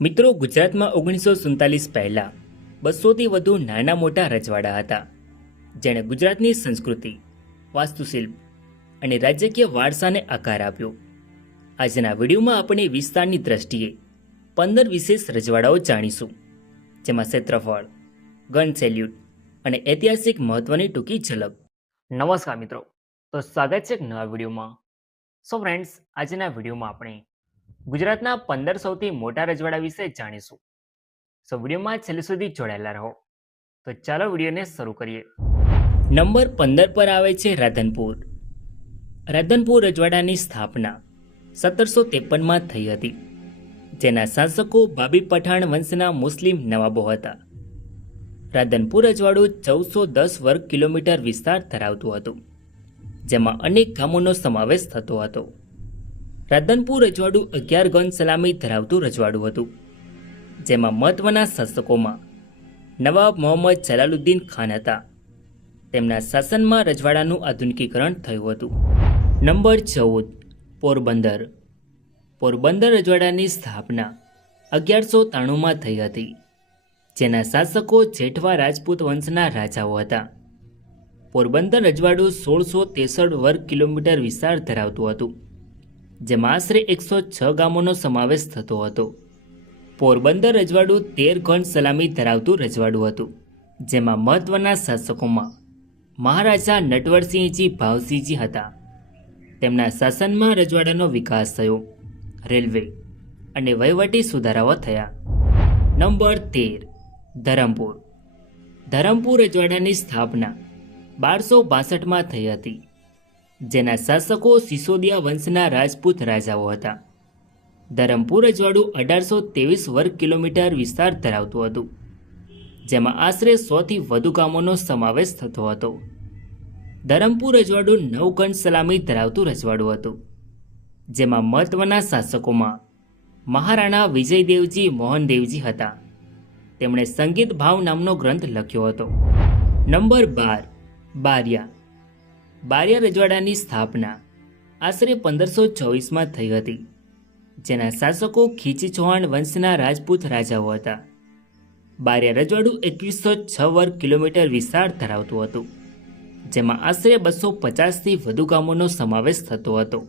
મિત્રો, ગુજરાતમાં ઓગણીસો સુડતાલીસ પહેલાં બસોથી વધુ નાના મોટા રજવાડા હતા, જેણે ગુજરાતની સંસ્કૃતિ, વાસ્તુશિલ્પ અને રાજકીય વારસાને આકાર આપ્યો. આજના વિડીયોમાં આપણે વિસ્તારની દ્રષ્ટિએ પંદર વિશેષ રજવાડાઓ જાણીશું, જેમાં ક્ષેત્રફળ ગન સેલ્યુટ અને ઐતિહાસિક મહત્વની ટૂંકી ઝલક. નમસ્કાર મિત્રો, તો સ્વાગત છે એક નવા વિડીયોમાં. સો ફ્રેન્ડ્સ આજના વિડીયોમાં આપણે ગુજરાતના પંદર સૌથી મોટા રજવાડા વિશે જાણીશું. સો વિડીયોમાં છેલ્લે સુધી જોડાયેલા રહો. તો ચાલો વિડીયોને શરૂ કરીએ. નંબર પંદર પર આવે છે રાધનપુર. રાધનપુર રજવાડાની સ્થાપના સત્તરસો ત્રેપનમાં થઈ હતી, જેના શાસકો બાબી પઠાણ વંશના મુસ્લિમ નવાબો હતા. રાધનપુર રજવાડું ચૌદસો દસ વર્ગ કિલોમીટર વિસ્તાર ધરાવતું હતું, જેમાં અનેક ગામોનો સમાવેશ થતો હતો. રાધનપુર રજવાડું અગિયાર ગન સલામી ધરાવતું રજવાડું હતું, જેમાં મહત્વના શાસકોમાં નવાબ મોહમ્મદ જલાલુદ્દીન ખાન હતા. તેમના શાસનમાં રજવાડાનું આધુનિકીકરણ થયું હતું. નંબર ચૌદ, પોરબંદર. પોરબંદર રજવાડાની સ્થાપના અગિયારસો ત્રાણુંમાં થઈ હતી, જેના શાસકો જેઠવા રાજપૂત વંશના રાજાઓ હતા. પોરબંદર રજવાડું સોળસો ત્રેસઠ વર્ગ કિલોમીટર વિસ્તાર ધરાવતું હતું. જેમાં આશરે એકસો છ ગામોનો સમાવેશ થતો હતો. પોરબંદર રજવાડું તેર ગણ સલામી ધરાવતું રજવાડું હતું, જેમાં મહત્વના શાસકોમાં મહારાજા નટવરસિંહજી ભાવસિંહજી હતા. તેમના શાસનમાં રજવાડાનો વિકાસ થયો, રેલવે અને વહીવટી સુધારાઓ થયા. નંબર તેર, ધરમપુર. ધરમપુર રજવાડાની સ્થાપના બારસો બાસઠમાં થઈ હતી. જેના શાસકો સિસોદિયા વંશના રાજપૂત રાજાઓ હતા. ધરમપુર રજવાડું અઢારસો ત્રેવીસ વર્ગ કિલોમીટર વિસ્તાર ધરાવતું હતું, જેમાં આશરે સોથી વધુ ગામોનો સમાવેશ થતો હતો. ધરમપુર રજવાડું નવ સલામી ધરાવતું રજવાડું હતું, જેમાં મહત્વના શાસકોમાં મહારાણા વિજયદેવજી, મોહનદેવજી હતા. તેમણે સંગીત ભાવ નામનો ગ્રંથ લખ્યો હતો. નંબર બાર, બારિયા. બારિયા રજવાડાની સ્થાપના આશરે પંદરસો ચોવીસમાં થઈ હતી, જેના શાસકો ખીચી ચૌહાણ વંશના રાજપૂત રાજાઓ હતા. બારિયા રજવાડું એકવીસો છ વર્ગ કિલોમીટર વિસ્તાર ધરાવતું હતું, જેમાં આશરે બસો પચાસથી વધુ ગામોનો સમાવેશ થતો હતો.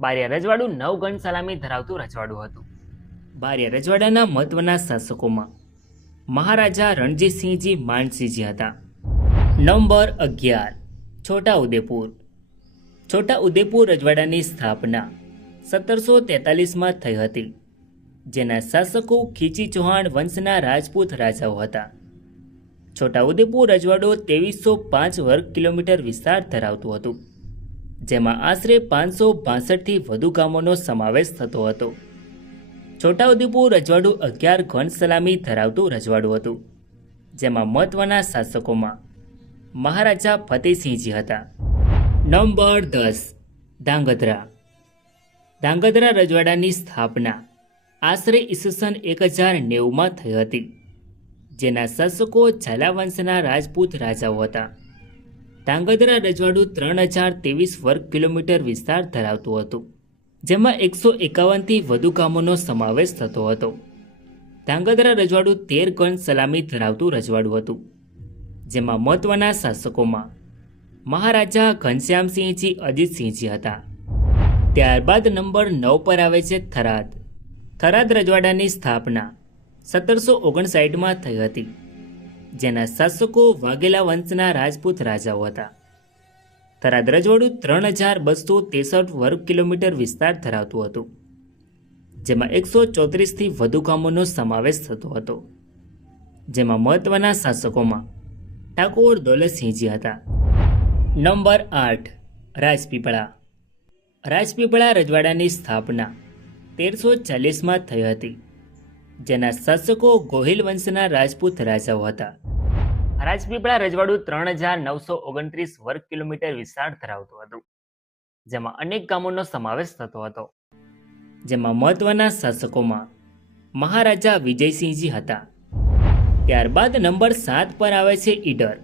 બારિયા રજવાડું નવ ગણ સલામી ધરાવતું રજવાડું હતું. બારિયા રજવાડાના મહત્વના શાસકોમાં મહારાજા રણજીતસિંહજી માનસિંહજી હતા. નંબર અગિયાર. છોટા ઉદેપુર છોટા ઉદેપુર રજવાડાની સ્થાપના સત્તરસો તેતાલીસમાં થઈ હતી, જેના શાસકો ખીચી ચૌહાણ વંશના રાજપૂત રાજાઓ હતા. છોટા ઉદેપુર રજવાડો ત્રેવીસો પાંચ વર્ગ કિલોમીટર વિસ્તાર ધરાવતું હતું, જેમાં આશરે પાંચસો બાસઠથી વધુ ગામોનો સમાવેશ થતો હતો. છોટાઉદેપુર રજવાડું અગિયાર ઘન સલામી ધરાવતું રજવાડું હતું, જેમાં મહત્વના શાસકોમાં મહારાજા ફતેહસિંહજી હતા. નંબર દસ, ધાંગધ્રા. ધાંગધ્રા રજવાડાની સ્થાપના આશરે ઈસવીસન એક હજાર નેવુંમાં થઈ હતી, જેના શાસકો ઝાલાવંશના રાજપૂત રાજાઓ હતા. ધાંગધ્રા રજવાડું ત્રણ હજાર ત્રેવીસ વર્ગ કિલોમીટર વિસ્તાર ધરાવતું હતું, જેમાં એકસો એકાવનથી વધુ ગામોનો સમાવેશ થતો હતો. ધાંગધ્રા રજવાડું તેર ગણ સલામી ધરાવતું રજવાડું હતું. જેમાં મહત્વના શાસકોમાં મહારાજા ઘનશ્યામસિંહજી અજીતસિંહજી હતા. ત્યારબાદ નંબર નવ પર આવે છે થરાદ. થરાદ રજવાડાની સ્થાપના સત્તરસો ઓગણસાઠમાં થઈ હતી, જેના શાસકો વાઘેલા વંશના રાજપૂત રાજાઓ હતા. થરાદ રજવાડું ત્રણ હજાર બસો ત્રેસઠ વર્ગ કિલોમીટર વિસ્તાર ધરાવતું હતું, જેમાં એકસો ચોત્રીસથી વધુ ગામોનો સમાવેશ થતો હતો. જેમાં મહત્વના શાસકોમાં ઠાકોર દોલતસિંહજી હતા. નંબર આઠ, રાજપીપળા. રાજપીપળા રજવાડાની સ્થાપના તેરસો ચાલીસમાં થઈ હતી, જેના શાસકો ગોહિલ વંશના રાજપૂત રાજાઓ હતા. રાજપીપળા રજવાડું ત્રણ હજાર નવસો ઓગણત્રીસ વર્ગ કિલોમીટર વિસ્તાર ધરાવતું હતું, જેમાં અનેક ગામોનો સમાવેશ થતો હતો. જેમાં મહત્વના શાસકોમાં મહારાજા વિજયસિંહજી હતા. ત્યારબાદ નંબર સાત પર આવે છે ઈડર.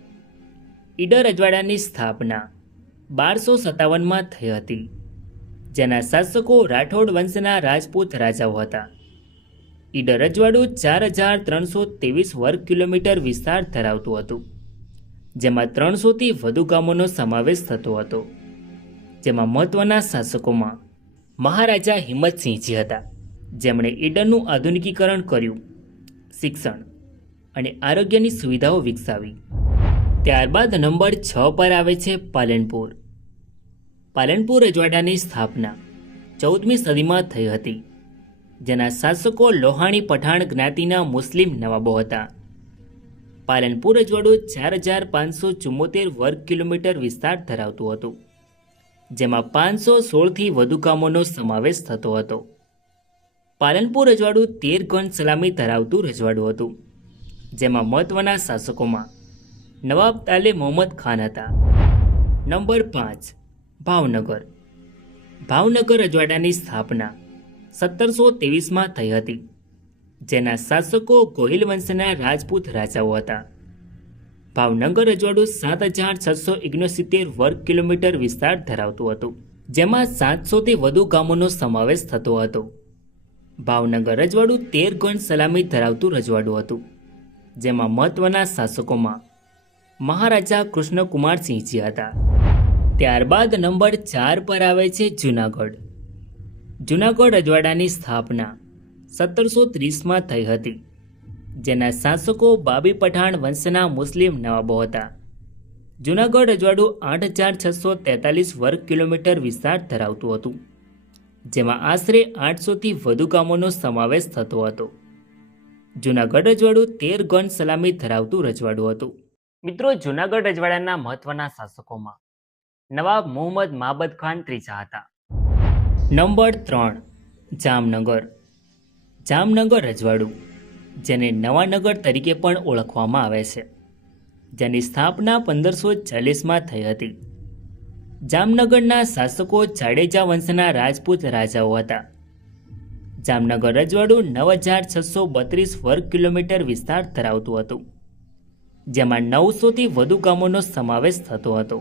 ઈડર અજવાડાની સ્થાપના બારસો સત્તાવનમાં થઈ હતી, જેના શાસકો રાઠોડ વંશના રાજપૂત રાજાઓ હતા. ઈડર અજવાડું ચાર હજાર ત્રણસો ત્રેવીસ વર્ગ કિલોમીટર વિસ્તાર ધરાવતું હતું, જેમાં ત્રણસોથી વધુ ગામોનો સમાવેશ થતો હતો, જેમાં મહત્વના શાસકોમાં મહારાજા હિંમતસિંહજી હતા. જેમણે ઈડરનું આધુનિકીકરણ કર્યું, શિક્ષણ અને આરોગ્યની સુવિધાઓ વિકસાવી. ત્યારબાદ નંબર છ પર આવે છે પાલનપુર. પાલનપુર રજવાડાની સ્થાપના ચૌદમી સદીમાં થઈ હતી, જેના શાસકો લોહાણી પઠાણ જ્ઞાતિના મુસ્લિમ નવાબો હતા. પાલનપુર રજવાડું ચાર હજાર પાંચસો ચુમ્મોતેર વર્ગ કિલોમીટર વિસ્તાર ધરાવતું હતું, જેમાં પાંચસો સોળથી વધુ ગામોનો સમાવેશ થતો હતો. પાલનપુર રજવાડું તેર ગણ સલામી ધરાવતું રજવાડું હતું. જેમાં મહત્વના શાસકોમાં નવાબ તાલે મોહમ્મદ ખાન હતા. નંબર પાંચ, ભાવનગર. ભાવનગર રજવાડાની સ્થાપના સત્તરસો ત્રેવીસમાં થઈ હતી, જેના શાસકો ગોહિલ વંશના રાજપૂત રાજાઓ હતા. ભાવનગર રજવાડું સાત હજાર છસો ઓગણસિત્તેર વર્ગ કિલોમીટર વિસ્તાર ધરાવતું હતું, જેમાં સાતસોથી વધુ ગામોનો સમાવેશ થતો હતો. ભાવનગર રજવાડું તેર ગણ સલામી ધરાવતું રજવાડું હતું. જેમાં મહત્વના શાસકોમાં મહારાજા કૃષ્ણકુમારસિંહજી હતા. ત્યારબાદ નંબર ચાર પર આવે છે જૂનાગઢ. જૂનાગઢ રજવાડાની સ્થાપના સત્તરસો ત્રીસમાં થઈ હતી, જેના શાસકો બાબી પઠાણ વંશના મુસ્લિમ નવાબો હતા. જૂનાગઢ રજવાડું આઠ હજાર છસો તેતાલીસ વર્ગ કિલોમીટર વિસ્તાર ધરાવતું હતું, જેમાં આશરે આઠસોથી વધુ ગામોનો સમાવેશ થતો હતો. જૂનાગઢ રજવાડું તેર ગણ સલામી ધરાવતું રજવાડું હતું. મિત્રો જૂનાગઢ રજવાડાના મહત્વના શાસકોમાં નવાબ મુહમ્મદ માબદ ખાન ત્રીજા હતા. નંબર ત્રણ જામનગર. જામનગર રજવાડું જેને નવાનગર તરીકે પણ ઓળખવામાં આવે છે જેની સ્થાપના પંદરસો ચાલીસમાં થઈ હતી. જામનગરના શાસકો જાડેજા વંશના રાજપૂત રાજાઓ હતા. જામનગર રજવાડું નવ હજાર છસો બત્રીસ વર્ગ કિલોમીટર વિસ્તાર ધરાવતું હતું, જેમાં નવસોથી વધુ ગામોનો સમાવેશ થતો હતો.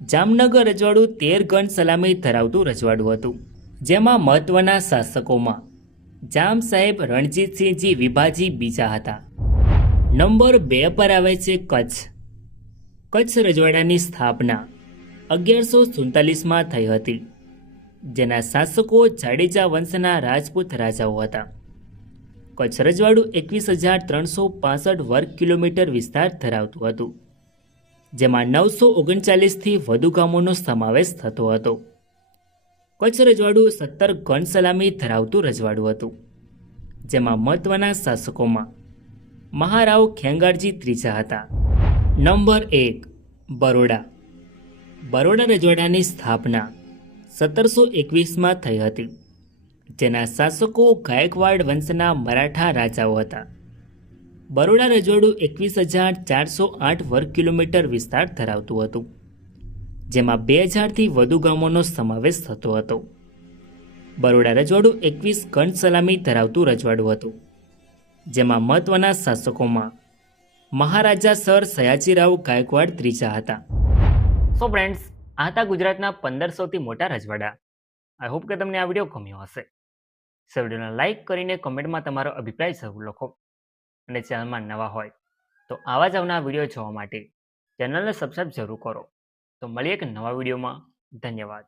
જામનગર રજવાડું તેર ગણ સલામી ધરાવતું રજવાડું હતું, જેમાં મહત્વના શાસકોમાં જામ સાહેબ રણજીતસિંહજી વિભાજી બીજા હતા. નંબર બે પર આવે છે કચ્છ. કચ્છ રજવાડાની સ્થાપના અગિયારસો સુડતાલીસમાં થઈ હતી. જેના શાસકો જાડેજા વંશના રાજપૂત રાજાઓ હતા. કચ્છ રજવાડું એકવીસ હજાર ત્રણસો પાસઠ વર્ગ કિલોમીટર વિસ્તાર ધરાવતું હતું, જેમાં નવસો ઓગણચાલીસથી વધુ ગામોનો સમાવેશ થતો હતો. કચ્છ રજવાડું સત્તર ગણ સલામી ધરાવતું રજવાડું હતું, જેમાં મહત્વના શાસકોમાં મહારાવ ખેંગારજી ત્રીજા હતા. નંબર એક, બરોડા. બરોડા રજવાડાની સ્થાપના સત્તરસો એકવીસમાં થઈ હતી, જેના શાસકો ગાયકવાડ વંશના મરાઠા રાજાઓ હતા. બરોડા રજવાડું એકવીસ હજાર ચારસો આઠ વર્ગ કિલોમીટર વિસ્તાર ધરાવતું હતું, જેમાં બે હજારથી વધુ ગામોનો સમાવેશ થતો હતો. બરોડા રજવાડું એકવીસ ગણ સલામી ધરાવતું રજવાડું હતું, જેમાં મહત્વના શાસકોમાં મહારાજા સર સયાજીરાવ ગાયકવાડ ત્રીજા હતા. સો ફ્રેન્ડ્સ આ હતા ગુજરાતના પંદરસોથી મોટા રજવાડા. આઈ હોપ કે તમને આ વીડિયો ગમ્યો હશે. સો વિડીયોને લાઇક કરીને કમેન્ટમાં તમારો અભિપ્રાય જરૂર લખો. અને ચેનલમાં નવા હોય, તો આવા જ આવનાર વીડિયો જોવા માટે ચેનલને સબસ્ક્રાઈબ જરૂર કરો. તો મળીએ એક નવા વિડીયોમાં ધન્યવાદ.